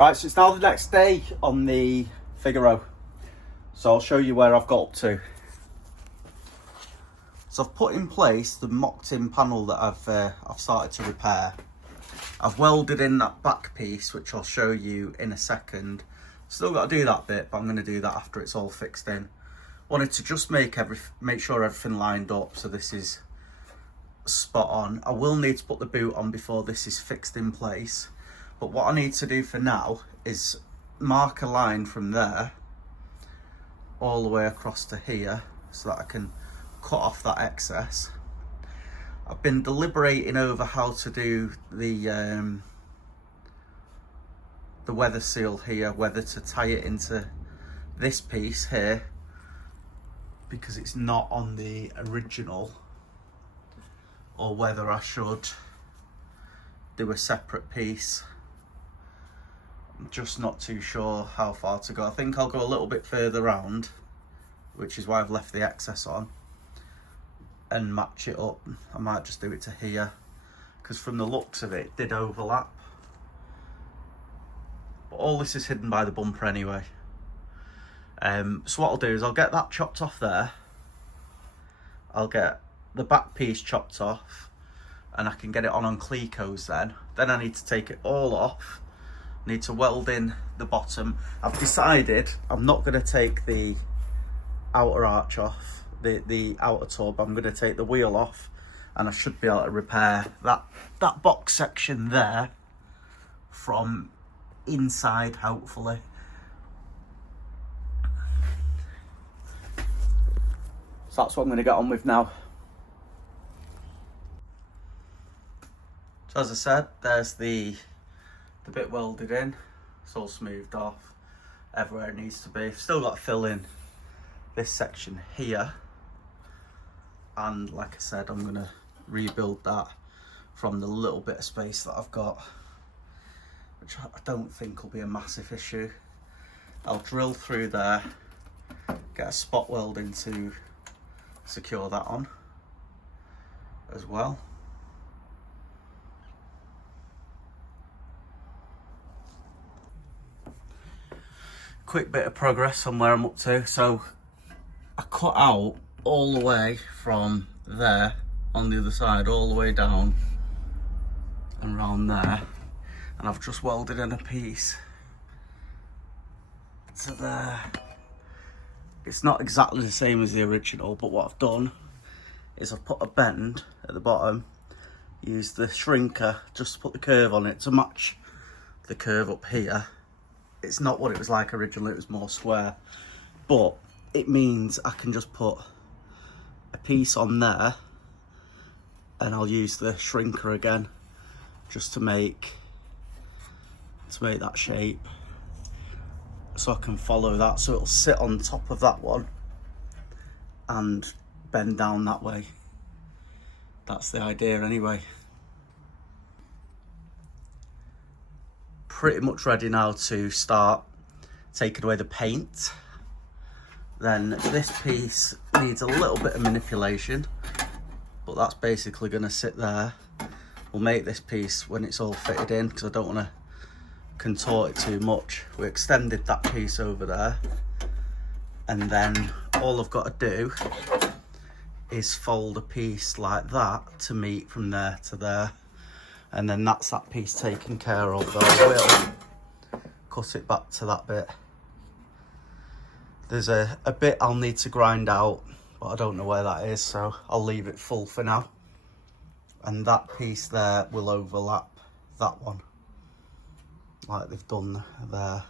Right, so it's now the next day on the Figaro. So I'll show you where I've got up to. So I've put in place the mocked-in panel that I've started to repair. I've welded in that back piece, which I'll show you in a second. Still got to do that bit, but I'm going to do that after it's all fixed in. Wanted to just make sure everything lined up, so this is spot on. I will need to put the boot on before this is fixed in place. But what I need to do for now is mark a line from there all the way across to here so that I can cut off that excess. I've been deliberating over how to do the weather seal here, whether to tie it into this piece here because it's not on the original, or whether I should do a separate piece. I'm just not too sure how far to go. I think I'll go a little bit further round, which is why I've left the excess on, and match it up. I might just do it to here because from the looks of it did overlap, but all this is hidden by the bumper anyway. So what I'll do is I'll get that chopped off there, I'll get the back piece chopped off, and I can get it on Clecos then I need to take it all off, need to weld in the bottom. I've decided I'm not going to take the outer arch off, the outer tub. I'm going to take the wheel off, and I should be able to repair that box section there from inside, hopefully. So that's what I'm going to get on with now. So as I said, there's the bit welded in. It's all smoothed off everywhere it needs to be. Still got to fill in this section here, and like I said, I'm going to rebuild that from the little bit of space that I've got, which I don't think will be a massive issue. I'll drill through there, get a spot welding to secure that on as well. Quick bit of progress on where I'm up to. So I cut out all the way from there on the other side, all the way down and around there, and I've just welded in a piece to there. It's not exactly the same as the original, but what I've done is I've put a bend at the bottom, used the shrinker just to put the curve on it to match the curve up here. It's not what it was like originally, it was more square, but it means I can just put a piece on there, and I'll use the shrinker again just to make that shape, so I can follow that, so it'll sit on top of that one and bend down that way. That's the idea anyway. Pretty much ready now to start taking away the paint. Then this piece needs a little bit of manipulation, but that's basically going to sit there. We'll make this piece when it's all fitted in, because I don't want to contort it too much. We extended that piece over there, and then all I've got to do is fold a piece like that to meet from there to there, and then that's that piece taken care of. I will cut it back to that bit. There's a bit I'll need to grind out, but I don't know where that is, so I'll leave it full for now. And that piece there will overlap that one, like they've done there.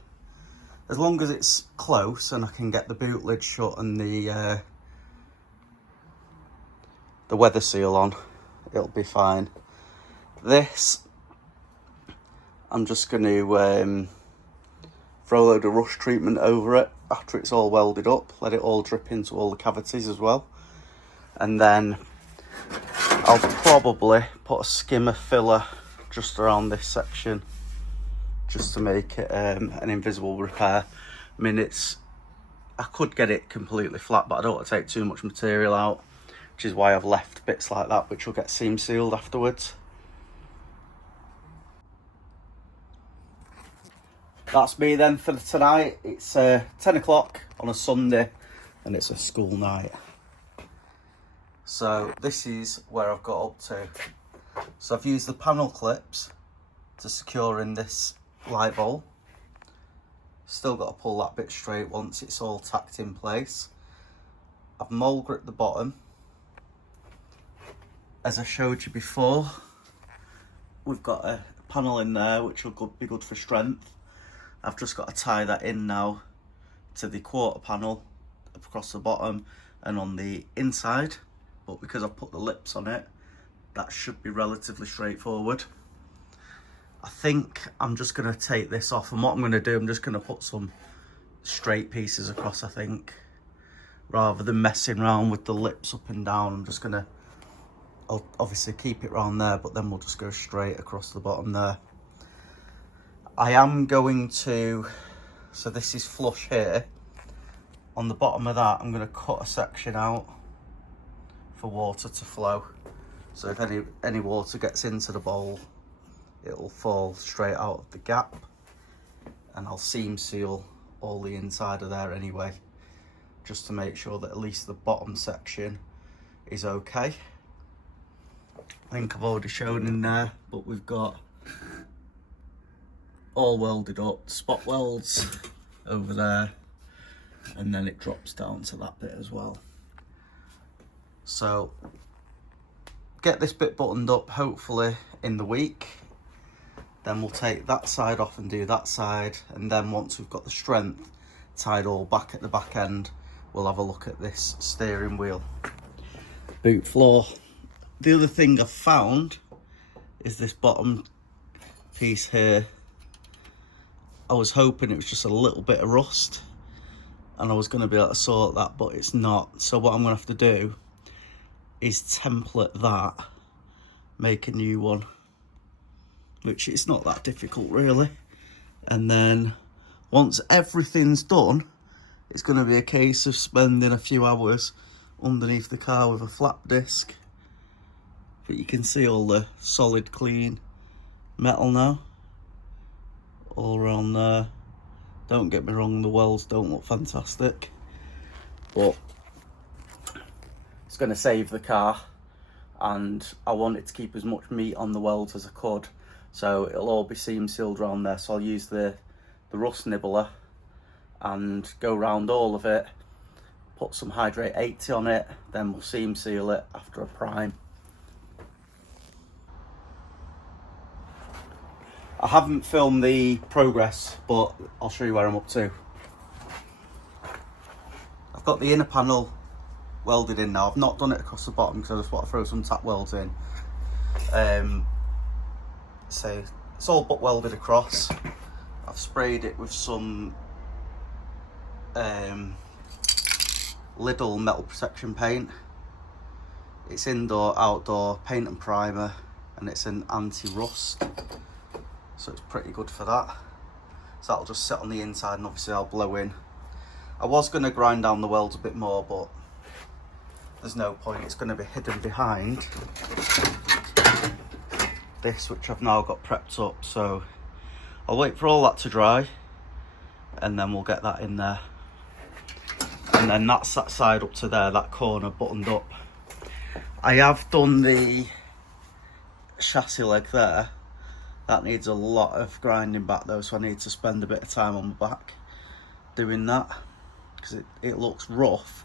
As long as it's close and I can get the boot lid shut and the weather seal on, it'll be fine. This, I'm just going to throw a load of rust treatment over it after it's all welded up, let it all drip into all the cavities as well, and then I'll probably put a skimmer filler just around this section just to make it an invisible repair. I mean, I could get it completely flat, but I don't want to take too much material out, which is why I've left bits like that, which will get seam sealed afterwards. that's me then for tonight. It's 10 o'clock on a Sunday and it's a school night. So this is where I've got up to. So I've used the panel clips to secure in this light bowl. Still got to pull that bit straight once it's all tacked in place. I've mould gripped the bottom. As I showed you before, we've got a panel in there which will be good for strength. I've just got to tie that in now to the quarter panel across the bottom and on the inside, but because I've put the lips on it, that should be relatively straightforward. I think I'm just going to take this off, and what I'm going to do, I'm just going to put some straight pieces across, I think, rather than messing around with the lips up and down. I'm just going to, I'll obviously keep it round there, but then we'll just go straight across the bottom there. I am going to, so this is flush here. On the bottom of that, I'm going to cut a section out for water to flow. So if any water gets into the bowl, it'll fall straight out of the gap. And I'll seam seal all the inside of there anyway, just to make sure that at least the bottom section is okay. I think I've already shown in there, but we've got all welded up, spot welds over there, and then it drops down to that bit as well. So get this bit buttoned up hopefully in the week, then we'll take that side off and do that side, and then once we've got the strength tied all back at the back end, we'll have a look at this steering wheel boot floor. The other thing I've found is this bottom piece here. I was hoping it was just a little bit of rust and I was going to be able to sort that, but it's not. So what I'm going to have to do is template that, make a new one, which it's not that difficult really. And then once everything's done, it's going to be a case of spending a few hours underneath the car with a flap disc. But you can see all the solid clean metal now all around there. Don't get me wrong, the welds don't look fantastic, but it's going to save the car, and I want it to keep as much meat on the welds as I could, so it'll all be seam sealed around there. So I'll use the rust nibbler and go round all of it, put some hydrate 80 on it, then we'll seam seal it after a prime. I haven't filmed the progress, but I'll show you where I'm up to. I've got the inner panel welded in now. I've not done it across the bottom because I just want to throw some tack welds in. So it's all but welded across. I've sprayed it with some Lidl metal protection paint. It's indoor, outdoor, paint and primer, and it's an anti-rust. So it's pretty good for that. So that'll just sit on the inside, and obviously I'll blow in. I was going to grind down the welds a bit more, but there's no point. It's going to be hidden behind this, which I've now got prepped up. So I'll wait for all that to dry, and then we'll get that in there. And then that's that side up to there, that corner buttoned up. I have done the chassis leg there. That needs a lot of grinding back though, so I need to spend a bit of time on my back doing that, because it looks rough,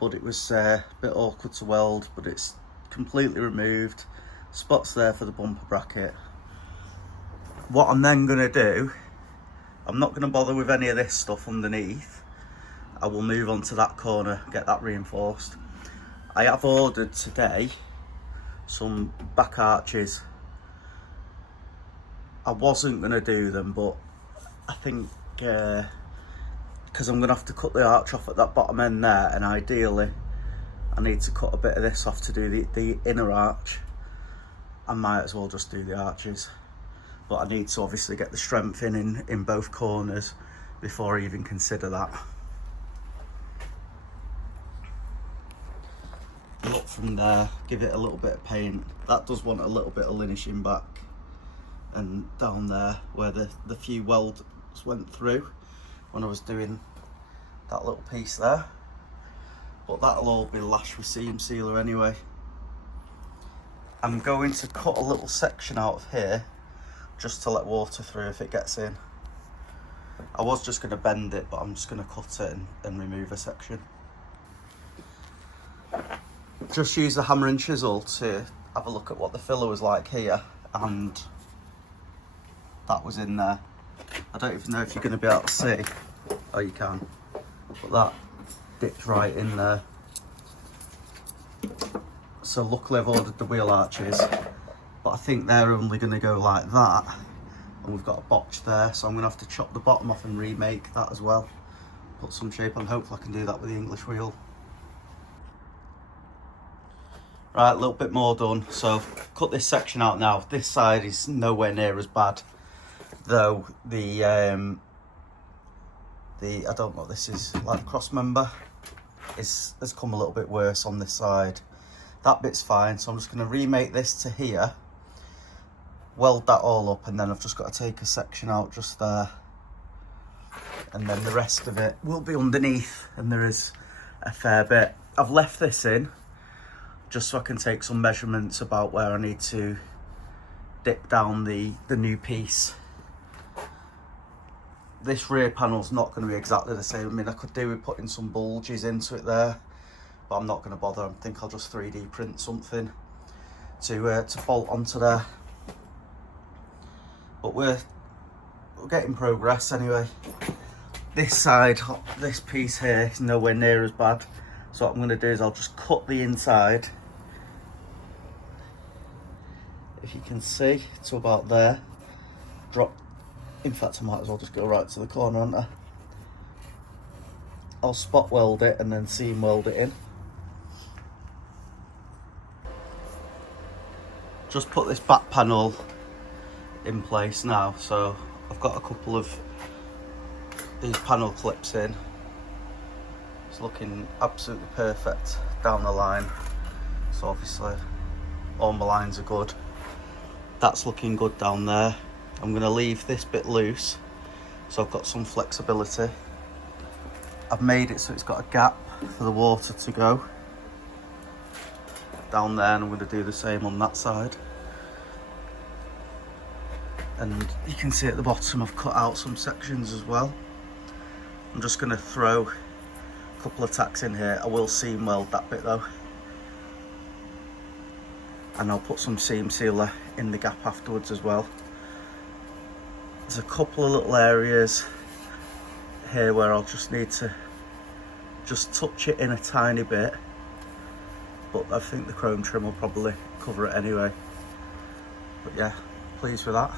but it was a bit awkward to weld, but it's completely removed. Spots there for the bumper bracket. What I'm then going to do, I'm not going to bother with any of this stuff underneath. I will move on to that corner, get that reinforced. I have ordered today some back arches. I wasn't going to do them, but I think because I'm going to have to cut the arch off at that bottom end there, and ideally I need to cut a bit of this off to do the inner arch. I might as well just do the arches, but I need to obviously get the strength in both corners before I even consider that. Look from there, give it a little bit of paint. That does want a little bit of linishing back, and down there where the few weld just went through when I was doing that little piece there. But that'll all be lashed with seam sealer anyway. I'm going to cut a little section out of here just to let water through if it gets in. I was just going to bend it, but I'm just going to cut it and remove a section. Just use the hammer and chisel to have a look at what the filler was like here, and that was in there. I don't even know if you're going to be able to see. Oh, you can. But that dipped right in there. So luckily I've ordered the wheel arches, but I think they're only going to go like that, and we've got a botch there, so I'm going to have to chop the bottom off and remake that as well. Put some shape on, hopefully I can do that with the English wheel. Right, a little bit more done, so cut this section out now. This side is nowhere near as bad, though the I don't know what this is, like cross member, has come a little bit worse on this side. That bit's fine, so I'm just going to remake this to here, weld that all up, and then I've just got to take a section out just there, and then the rest of it will be underneath, and there is a fair bit. I've left this in just so I can take some measurements about where I need to dip down the new piece. This rear panel's not going to be exactly the same. I mean, I could do with putting some bulges into it there, but I'm not going to bother. I think I'll just 3D print something to bolt onto there. But we're getting progress anyway. This side, this piece here is nowhere near as bad. So what I'm going to do is I'll just cut the inside, if you can see, to about there. Drop, in fact I might as well just go right to the corner, aren't I? I'll spot weld it and then seam weld it in. Just put this back panel in place now, so I've got a couple of these panel clips in. It's looking absolutely perfect down the line, so obviously all my lines are good. That's looking good down there. I'm going to leave this bit loose so I've got some flexibility. I've made it so it's got a gap for the water to go down there, and I'm going to do the same on that side. And you can see at the bottom I've cut out some sections as well. I'm just going to throw a couple of tacks in here. I will seam weld that bit though, and I'll put some seam sealer in the gap afterwards as well. There's a couple of little areas here where I'll just need to just touch it in a tiny bit, but I think the chrome trim will probably cover it anyway. But yeah, pleased with that.